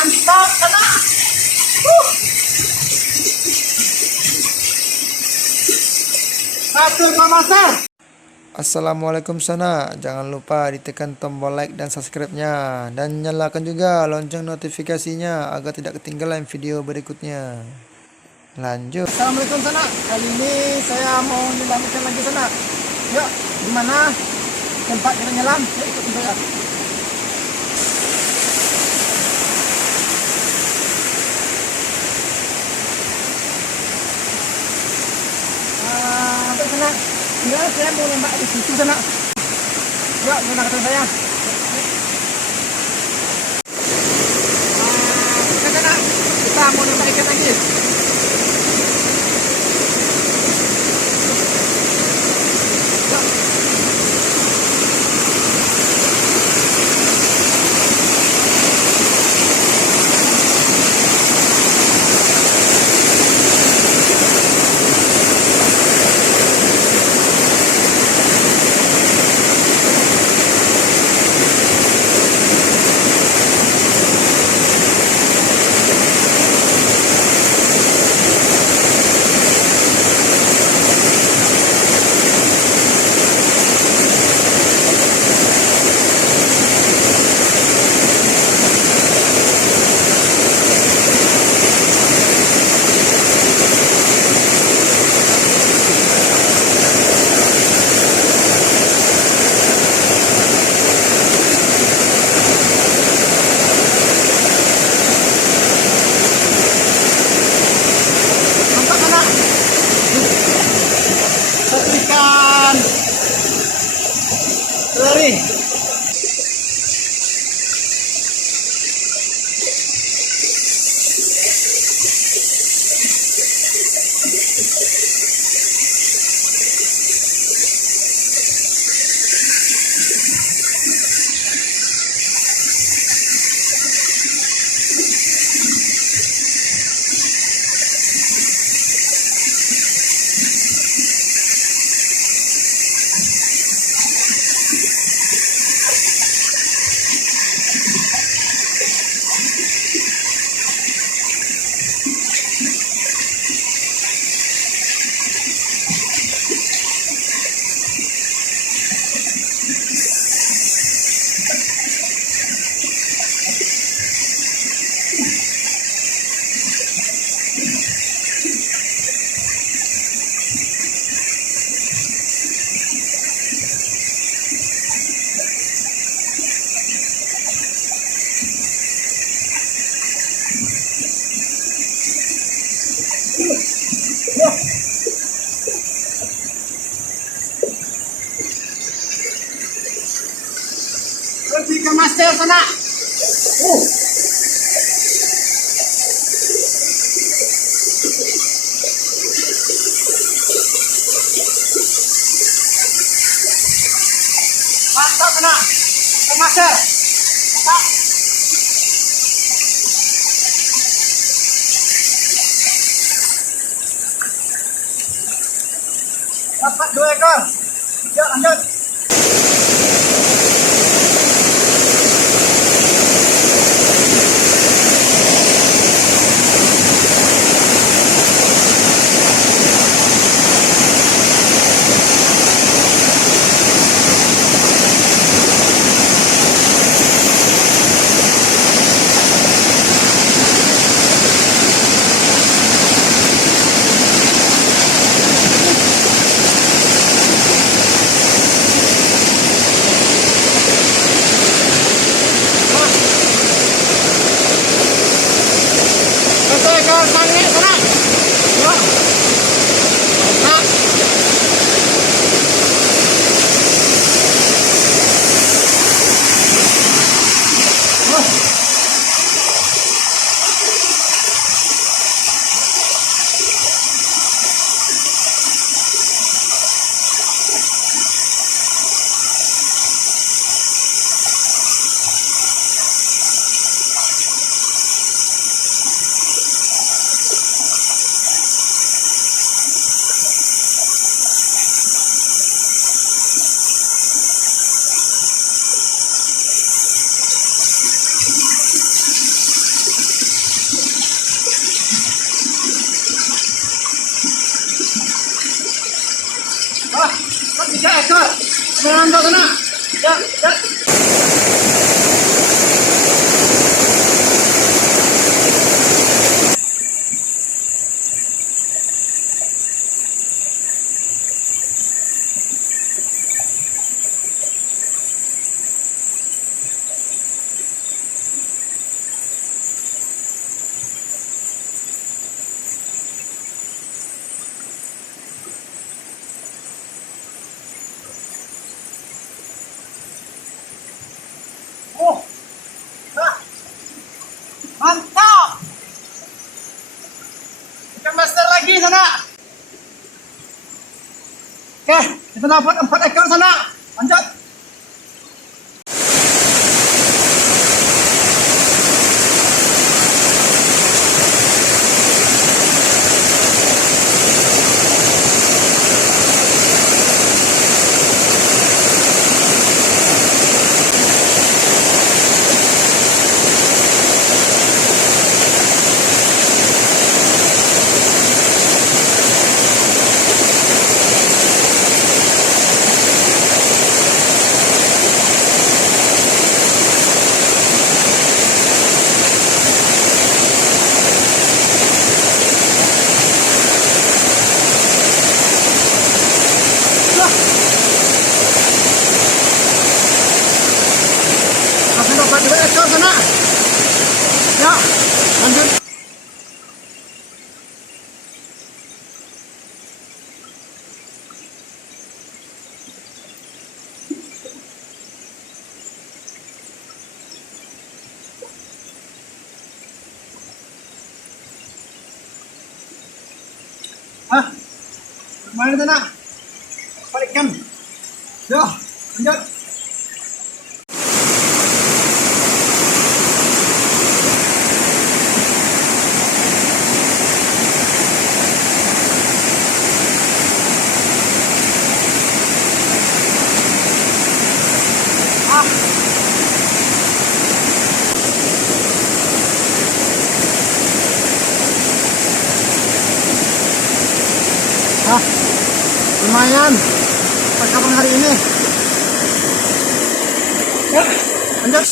Mantap sana. Satu master. Assalamualaikum sana, jangan lupa ditekan tombol like dan subscribe-nya dan nyalakan juga lonceng notifikasinya agar tidak ketinggalan video berikutnya. Lanjut. Assalamualaikum sana. Kali ini saya mau melanjutkan lagi sana. Yuk, gimana tempat kita nyelam? Yuk ikutin saya. Untuk sana, ya saya mau nembak di situ sana. Yuk, gimana kata saya? Oke sana, kita mau nembak ikan lagi. Ikan lari. Pergi ke master sana. Mantap sana. Ke master. Mantap. Dapat 2 ekor. Yuk lanjut. 3 ekor. Merantau sana. Ya, ya. Oh, nah, mantap. Ikan master lagi sana. Oke, kita dapat 4 ekor sana. Lanjut. Langsung dapat 2 ekor sana. Ya, lanjut. Ah, lumayan sana. Balikkan. Ya, lanjut. Ah, lumayan percakapan hari ini. Ya, lanjut.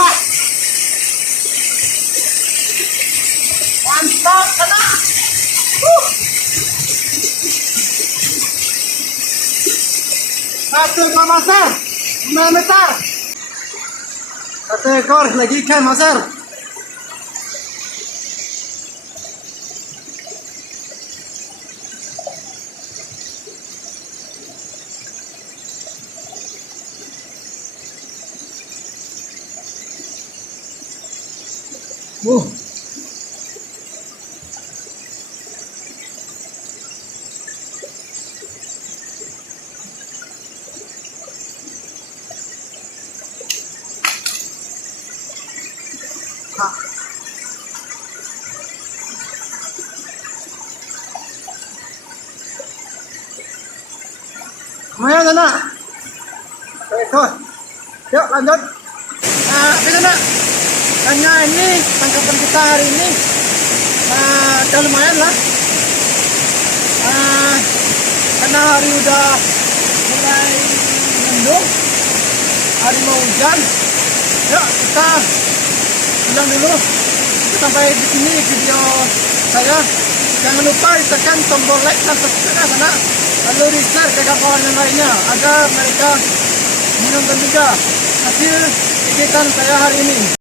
Ah, mantap kena. Satu ekor maser 5 meter. 1 ekor lagi ikan maser. Ah. Lumayan sana. Ekor. Yuk lanjut. Oke sana. Karena ini tangkapan kita hari ini udah lumayan lah. Karena hari udah mulai mendung, hari mau hujan. Yuk kita pulang dulu. Sampai di sini video saya. Jangan lupa tekan tombol like dan subscribe sana. Lalu di share ke kawan yang lainnya agar mereka menonton juga hasil kegiatan saya hari ini.